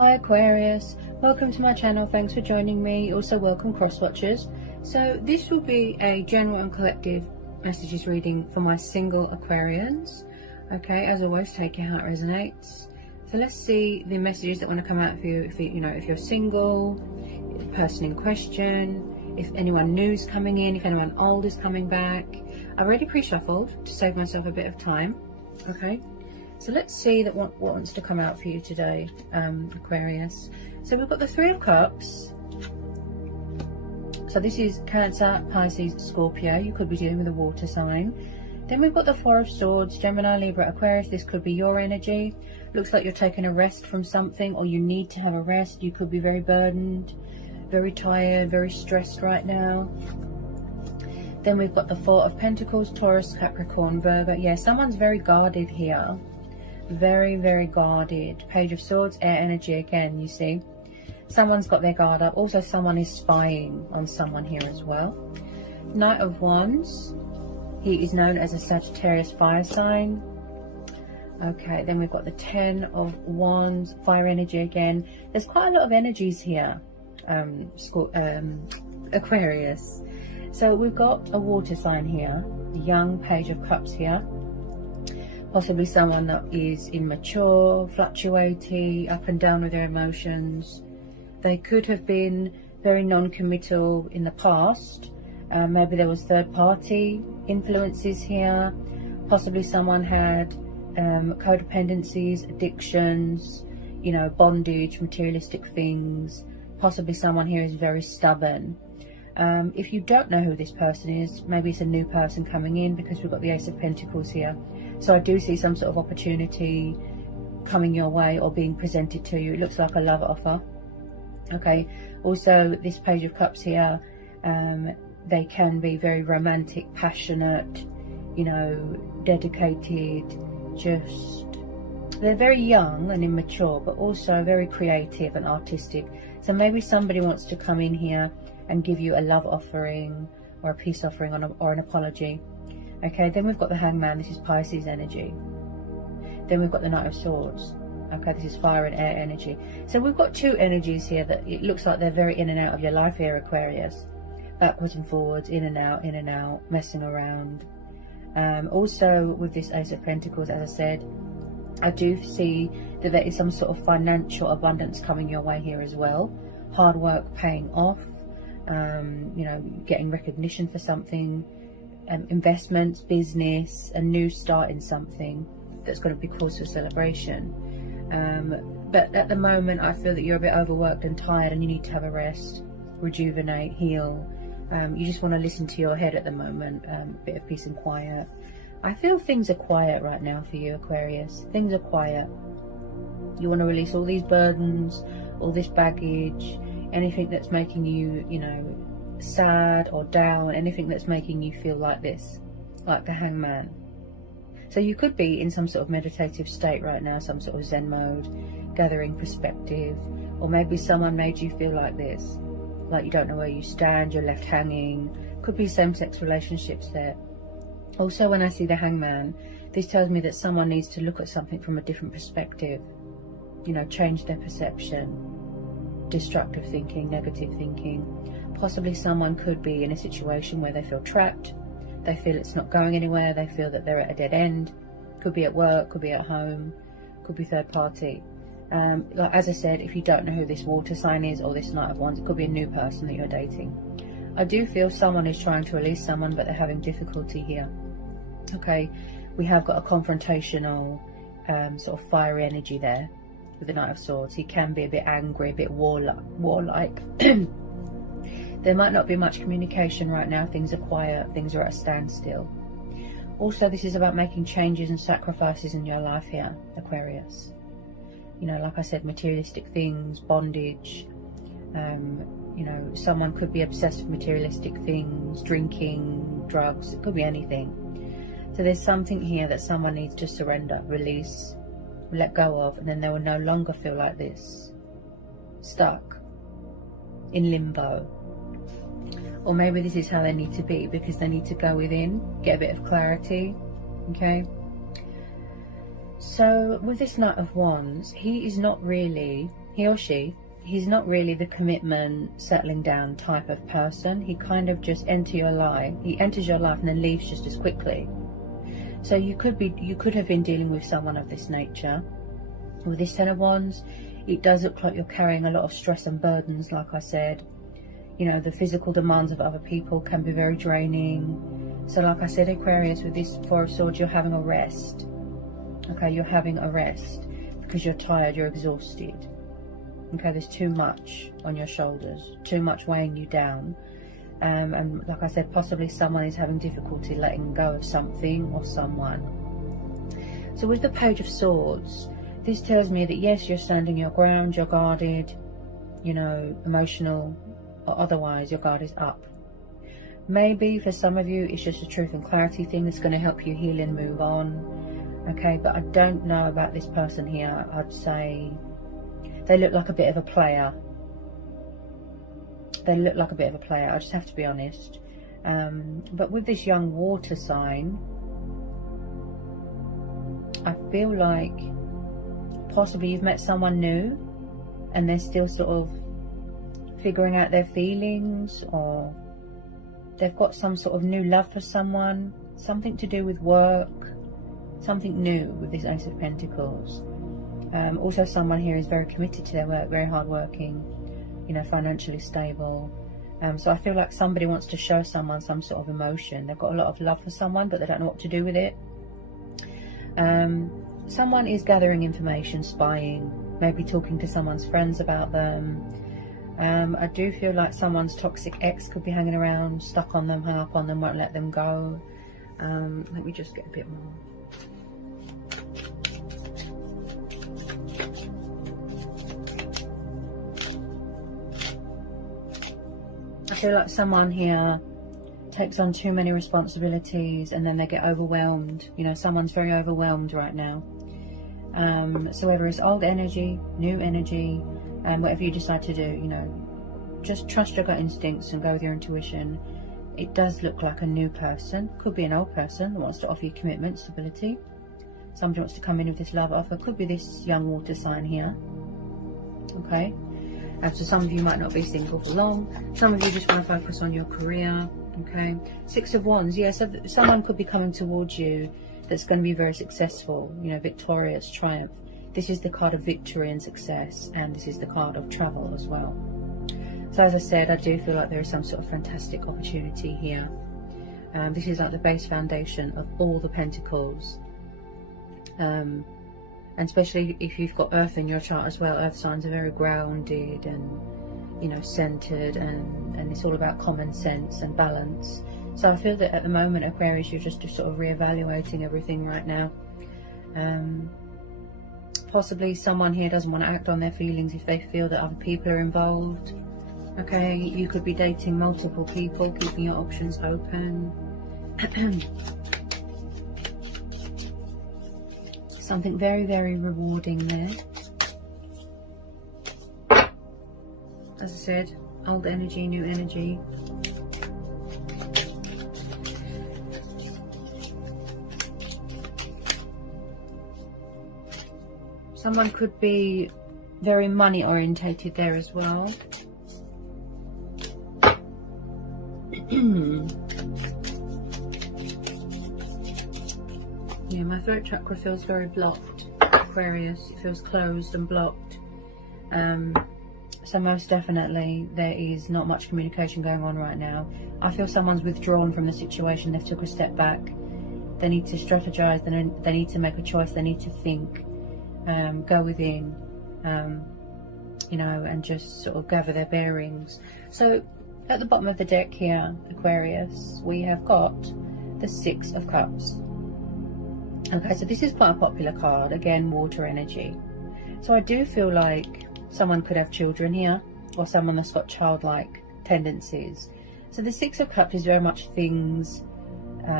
Hi Aquarius, welcome to my channel. Thanks for joining me. Also welcome cross watchers. So this will be a general and collective messages reading for my single Aquarians. Okay, as always, take it how it resonates. So let's see the messages that want to come out for you. If you're single, the person in question, if anyone new is coming in, if anyone old is coming back. I've already pre-shuffled to save myself a bit of time. Okay. So let's see that what wants to come out for you today, Aquarius. So we've got the Three of Cups. So this is Cancer, Pisces, Scorpio. You could be dealing with a water sign. Then we've got the Four of Swords, Gemini, Libra, Aquarius. This could be your energy. Looks like you're taking a rest from something, or you need to have a rest. You could be very burdened, very tired, very stressed right now. Then we've got the Four of Pentacles, Taurus, Capricorn, Virgo. Yeah, someone's very guarded here. Very, very guarded. Page of Swords, air energy again, you see. Someone's got their guard up. Also, someone is spying on someone here as well. Knight of Wands. He is known as a Sagittarius fire sign. Okay, then we've got the Ten of Wands, fire energy again. There's quite a lot of energies here, Aquarius. So we've got a water sign here. The young Page of Cups here. Possibly someone that is immature, fluctuating, up and down with their emotions. They could have been very non-committal in the past. Maybe there was third-party influences here. Possibly someone had codependencies, addictions, bondage, materialistic things. Possibly someone here is very stubborn. If you don't know who this person is, maybe it's a new person coming in, because we've got the Ace of Pentacles here. So I do see some sort of opportunity coming your way or being presented to you. It looks like a love offer. Okay. Also, this Page of Cups here, they can be very romantic, passionate, dedicated, they're very young and immature, but also very creative and artistic. So maybe somebody wants to come in here and give you a love offering or a peace offering or an apology. Okay, then we've got the Hangman. This is Pisces energy. Then we've got the Knight of Swords. Okay, this is fire and air energy. So we've got two energies here that it looks like they're very in and out of your life here, Aquarius. Backwards and forwards, in and out, messing around. Also with this Ace of Pentacles, as I said, I do see that there is some sort of financial abundance coming your way here as well. Hard work paying off, getting recognition for something, investments, business, a new start in something that's going to be cause for celebration. But at the moment, I feel that you're a bit overworked and tired, and you need to have a rest, rejuvenate, heal. You just want to listen to your head at the moment, a bit of peace and quiet. I feel things are quiet right now for you, Aquarius. Things are quiet. You want to release all these burdens, all this baggage, anything that's making you, sad or down, anything that's making you feel like this, like the Hangman. So you could be in some sort of meditative state right now, some sort of Zen mode, gathering perspective, or maybe someone made you feel like this, like you don't know where you stand, you're left hanging. Could be same-sex relationships there. Also, when I see the Hangman, this tells me that someone needs to look at something from a different perspective, change their perception, destructive thinking, negative thinking. Possibly someone could be in a situation where they feel trapped, they feel it's not going anywhere, they feel that they're at a dead end. Could be at work, could be at home, could be third party. Like as I said, if you don't know who this water sign is or this Knight of Wands, it could be a new person that you're dating. I do feel someone is trying to release someone, but they're having difficulty here. Okay, we have got a confrontational sort of fiery energy there with the Knight of Swords. He can be a bit angry, a bit warlike. There might not be much communication right now. Things are quiet, things are at a standstill. Also, this is about making changes and sacrifices in your life here, Aquarius. Like I said, materialistic things, bondage. Someone could be obsessed with materialistic things, drinking, drugs. It could be anything. So there's something here that someone needs to surrender, release, let go of, and then they will no longer feel like this, stuck, in limbo. Or maybe this is how they need to be, because they need to go within, get a bit of clarity. Okay, so with this Knight of Wands, he is not really he or she, he's not really the commitment, settling down type of person. He kind of just enters your life and then leaves just as quickly. So you could have been dealing with someone of this nature. With this Ten of Wands, it does look like you're carrying a lot of stress and burdens, like I said. You know, the physical demands of other people can be very draining. So like I said, Aquarius, with this Four of Swords, you're having a rest. Okay, you're having a rest because you're tired, you're exhausted. Okay, there's too much on your shoulders, too much weighing you down. And like I said, possibly someone is having difficulty letting go of something or someone. So with the Page of Swords, this tells me that yes, you're standing your ground, you're guarded, you know, emotional or otherwise, your guard is up. Maybe for some of you, it's just a truth and clarity thing that's going to help you heal and move on. Okay, but I don't know about this person here. I'd say they look like a bit of a player. They look like a bit of a player, I just have to be honest. But with this young water sign, I feel like possibly you've met someone new and they're still sort of figuring out their feelings, or they've got some sort of new love for someone, something to do with work, something new with this Ace of Pentacles. Also someone here is very committed to their work, very hardworking, you know, financially stable. So I feel like somebody wants to show someone some sort of emotion. They've got a lot of love for someone, but they don't know what to do with it. Someone is gathering information, spying, maybe talking to someone's friends about them. I do feel like someone's toxic ex could be hanging around, stuck on them, hung up on them, won't let them go. Let me just get a bit more. I feel like someone here takes on too many responsibilities and then they get overwhelmed. You know, someone's very overwhelmed right now. So whether it's old energy, new energy, whatever you decide to do, you know, just trust your gut instincts and go with your intuition. It does look like a new person. Could be an old person that wants to offer you commitment, stability. Somebody wants to come in with this love offer. Could be this young water sign here. Okay. So some of you might not be single for long. Some of you just want to focus on your career. Okay. Six of Wands. Yeah, so someone could be coming towards you that's going to be very successful, you know, victorious, triumph. This is the card of victory and success, and this is the card of travel as well. So as I said, I do feel like there is some sort of fantastic opportunity here. This is like the base foundation of all the pentacles. And especially if you've got earth in your chart as well, earth signs are very grounded and, you know, centered, and it's all about common sense and balance. So I feel that at the moment, Aquarius, you're just sort of reevaluating everything right now. Possibly someone here doesn't want to act on their feelings if they feel that other people are involved. Okay, you could be dating multiple people, keeping your options open. Something very, very rewarding there. As I said, old energy, new energy. Someone could be very money orientated there as well. Yeah, my throat chakra feels very blocked, Aquarius. It feels closed and blocked. So most definitely there is not much communication going on right now. I feel someone's withdrawn from the situation. They've took a step back. They need to strategize. They need to make a choice. They need to think, go within, you know, and just sort of gather their bearings. So at the bottom of the deck here, Aquarius, we have got the Six of Cups. Okay, so this is quite a popular card. Again, water energy. So I do feel like someone could have children here, or someone that's got childlike tendencies. So the Six of Cups is very much things,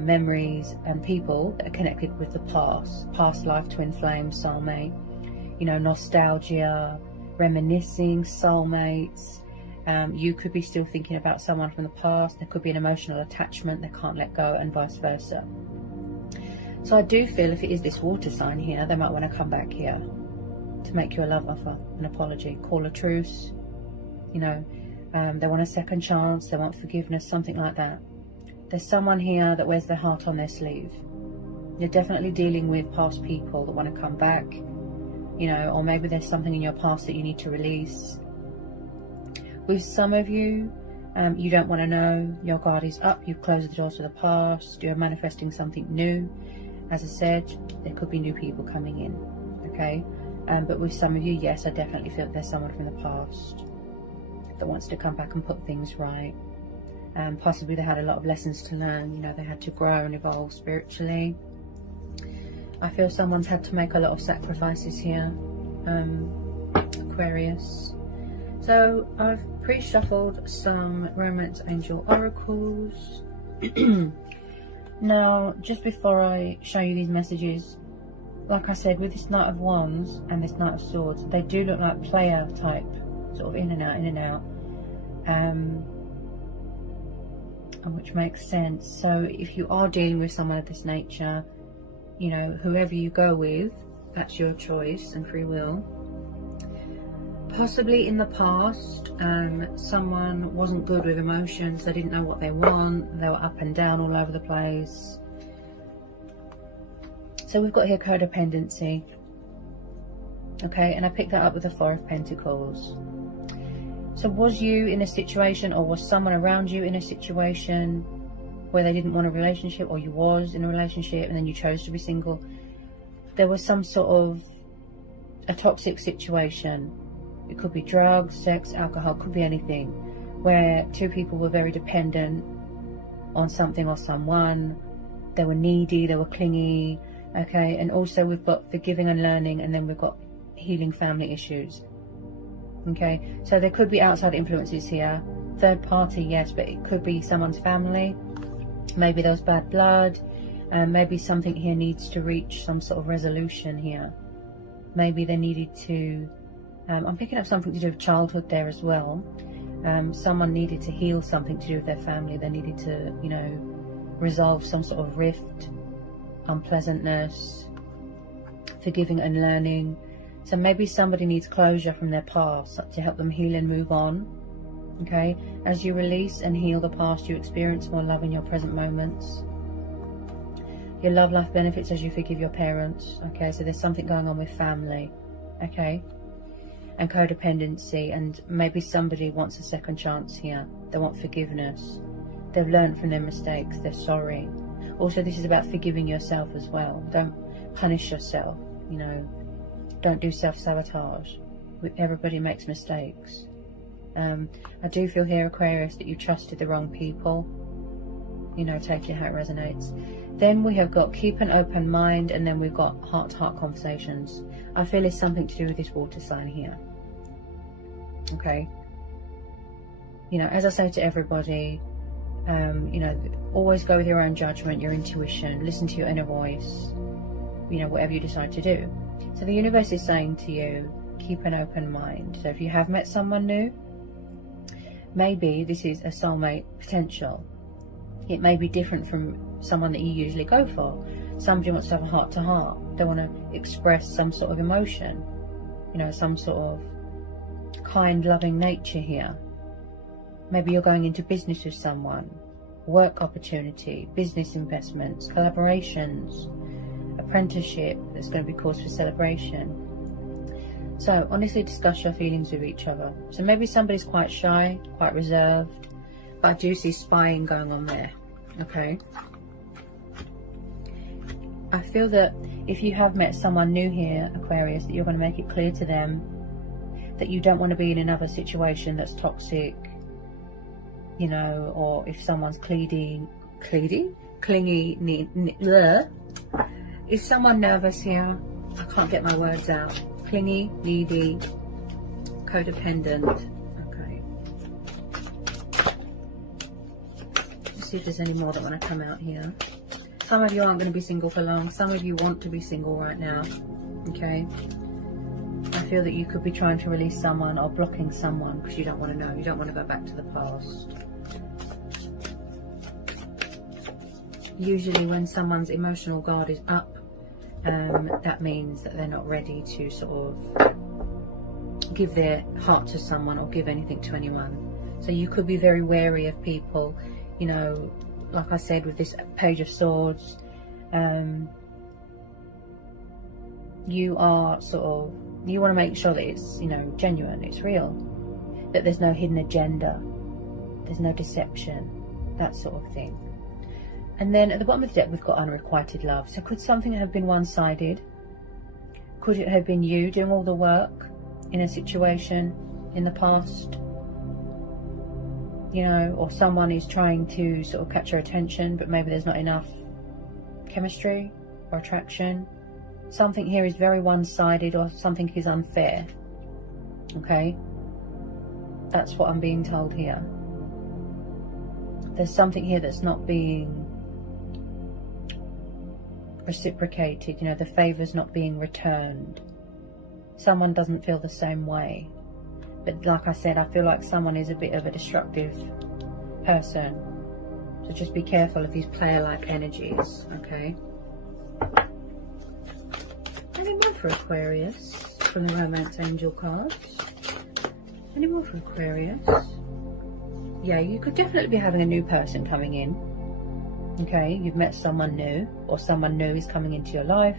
memories and people that are connected with the past life, twin flame, soulmate, you know, nostalgia, reminiscing, soulmates. You could be still thinking about someone from the past. There could be an emotional attachment they can't let go, and vice versa. So I do feel if it is this water sign here, they might want to come back here. to make you a love offer, an apology, call a truce, you know, they want a second chance, they want forgiveness, something like that. There's someone here that wears their heart on their sleeve. You're definitely dealing with past people that want to come back, you know, or maybe there's something in your past that you need to release. With some of you, you don't want to know, your guard is up, you've closed the doors to the past, you're manifesting something new. As I said, there could be new people coming in, okay? But with some of you, yes, I definitely feel that there's someone from the past that wants to come back and put things right. Possibly they had a lot of lessons to learn, you know, they had to grow and evolve spiritually. I feel someone's had to make a lot of sacrifices here, Aquarius. So I've pre-shuffled some Romance Angel oracles. Now, just before I show you these messages, like I said, with this Knight of Wands and this Knight of Swords, they do look like player type, sort of in and out, which makes sense. So if you are dealing with someone of this nature, you know, whoever you go with, that's your choice and free will. Possibly in the past, someone wasn't good with emotions, they didn't know what they want, they were up and down all over the place. So we've got here codependency. Okay, and I picked that up with the Four of Pentacles. So was you in a situation, or was someone around you in a situation where they didn't want a relationship, or you was in a relationship and then you chose to be single? There was some sort of a toxic situation. It could be drugs, sex, alcohol, could be anything, where two people were very dependent on something or someone. They were needy, they were clingy, okay? And also we've got forgiving and learning, and then we've got healing family issues, okay? So there could be outside influences here. Third party, yes, but it could be someone's family. Maybe there was bad blood, and maybe something here needs to reach some sort of resolution here. Maybe they needed to, I'm picking up something to do with childhood there as well. Someone needed to heal something to do with their family. They needed to, you know, resolve some sort of rift, unpleasantness, forgiving and learning. So maybe somebody needs closure from their past to help them heal and move on. Okay, as you release and heal the past, you experience more love in your present moments. Your love life benefits as you forgive your parents. Okay, so there's something going on with family. Okay, and codependency, and maybe somebody wants a second chance here. They want forgiveness. They've learned from their mistakes. They're sorry. Also, this is about forgiving yourself as well. Don't punish yourself. You know, don't do self-sabotage. Everybody makes mistakes. I do feel here, Aquarius, that you trusted the wrong people. You know, take it how it resonates. Then we have got keep an open mind, and then we've got heart-to-heart conversations. I feel it's something to do with this water sign here. Okay. You know, as I say to everybody, you know, always go with your own judgment, your intuition, listen to your inner voice, you know, whatever you decide to do. So the universe is saying to you, keep an open mind. So if you have met someone new, maybe this is a soulmate potential. It may be different from someone that you usually go for. Somebody wants to have a heart-to-heart. They want to express some sort of emotion, you know, some sort of kind, loving nature here. Maybe you're going into business with someone, work opportunity, business investments, collaborations, apprenticeship that's going to be cause for celebration. So honestly discuss your feelings with each other. So maybe somebody's quite shy, quite reserved, but I do see spying going on there. Okay. I feel that if you have met someone new here, Aquarius, that you're going to make it clear to them that you don't want to be in another situation that's toxic, you know, or if someone's clingy, is someone nervous here? I can't get my words out. Clingy, needy, codependent. Okay. Let's see if there's any more that want to come out here. Some of you aren't going to be single for long. Some of you want to be single right now. Okay. I feel that you could be trying to release someone or blocking someone because you don't want to know. You don't want to go back to the past. Usually when someone's emotional guard is up, that means that they're not ready to sort of give their heart to someone or give anything to anyone. So you could be very wary of people, you know, like I said with this Page of Swords. You are sort of, you want to make sure that it's, you know, genuine, it's real, that there's no hidden agenda, there's no deception, that sort of thing. And then at the bottom of the deck we've got unrequited love. So could something have been one-sided? Could it have been you doing all the work in a situation in the past? You know, or someone is trying to sort of catch your attention, but maybe there's not enough chemistry or attraction. Something here is very one-sided, or something is unfair. Okay? That's what I'm being told here. There's something here that's not being reciprocated, you know, the favour's not being returned. Someone doesn't feel the same way. But like I said, I feel like someone is a bit of a destructive person. So just be careful of these player-like energies, okay? Any more for Aquarius from the Romance Angel cards? Any more for Aquarius? Yeah, you could definitely be having a new person coming in. Okay, you've met someone new, or someone new is coming into your life.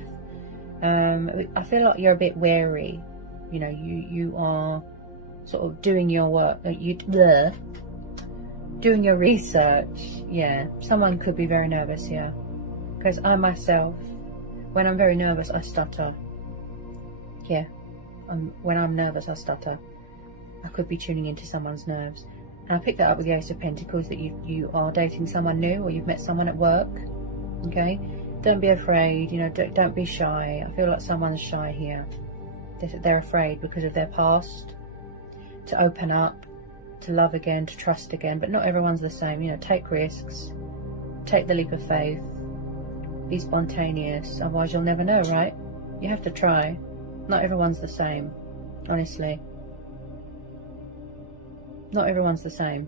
I feel like you're a bit wary. You know, you are sort of doing your work, doing your research. Yeah, someone could be very nervous here, because I myself, when I'm very nervous, I stutter. Yeah, when I'm nervous, I stutter. I could be tuning into someone's nerves. And I picked that up with the Ace of Pentacles, that you are dating someone new, or you've met someone at work. Okay, don't be afraid. You know, don't be shy. I feel like someone's shy here. They're afraid because of their past to open up, to love again, to trust again. But not everyone's the same. You know, take risks, take the leap of faith, be spontaneous. Otherwise, you'll never know, right? You have to try. Not everyone's the same, honestly. Not everyone's the same.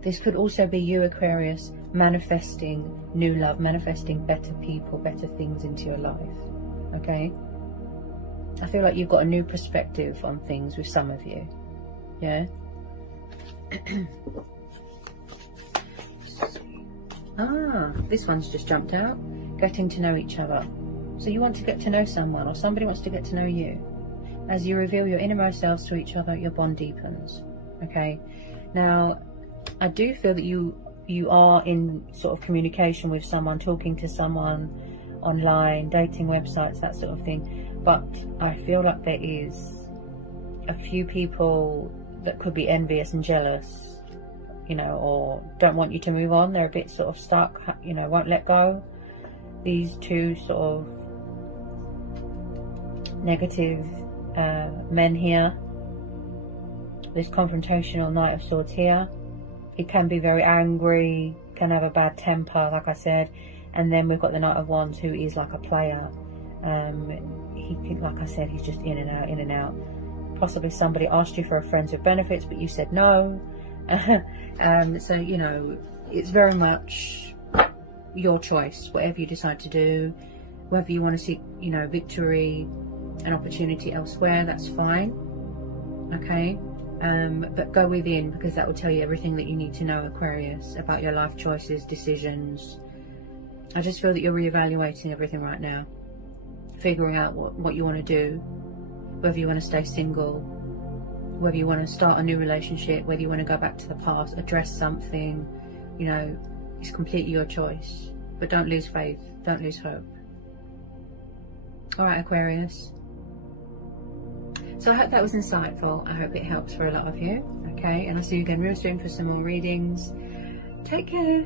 This could also be you, Aquarius, manifesting new love, manifesting better people, better things into your life. Okay? I feel like you've got a new perspective on things with some of you. Yeah? This one's just jumped out. Getting to know each other. So you want to get to know someone, or somebody wants to get to know you. As you reveal your innermost selves to each other, your bond deepens. Okay? Now, I do feel that you are in sort of communication with someone, talking to someone online, dating websites, that sort of thing. But I feel like there is a few people that could be envious and jealous, you know, or don't want you to move on. They're a bit sort of stuck, you know, won't let go. These two sort of negative men here. This confrontational Knight of Swords here. He can be very angry, can have a bad temper, like I said. And then we've got the Knight of Wands, who is like a player. He can, like I said, he's just in and out, in and out. Possibly somebody asked you for a friends with benefits, but you said no. So, you know, it's very much your choice, whatever you decide to do. Whether you want to seek, you know, victory and opportunity elsewhere, that's fine. Okay? But go within, because that will tell you everything that you need to know, Aquarius, about your life choices, decisions. I just feel that you're reevaluating everything right now, figuring out what you want to do, whether you want to stay single, whether you want to start a new relationship, whether you want to go back to the past, address something. You know, it's completely your choice. But don't lose faith, don't lose hope. Alright, Aquarius. So I hope that was insightful. I hope it helps for a lot of you. Okay, and I'll see you again real soon for some more readings. Take care.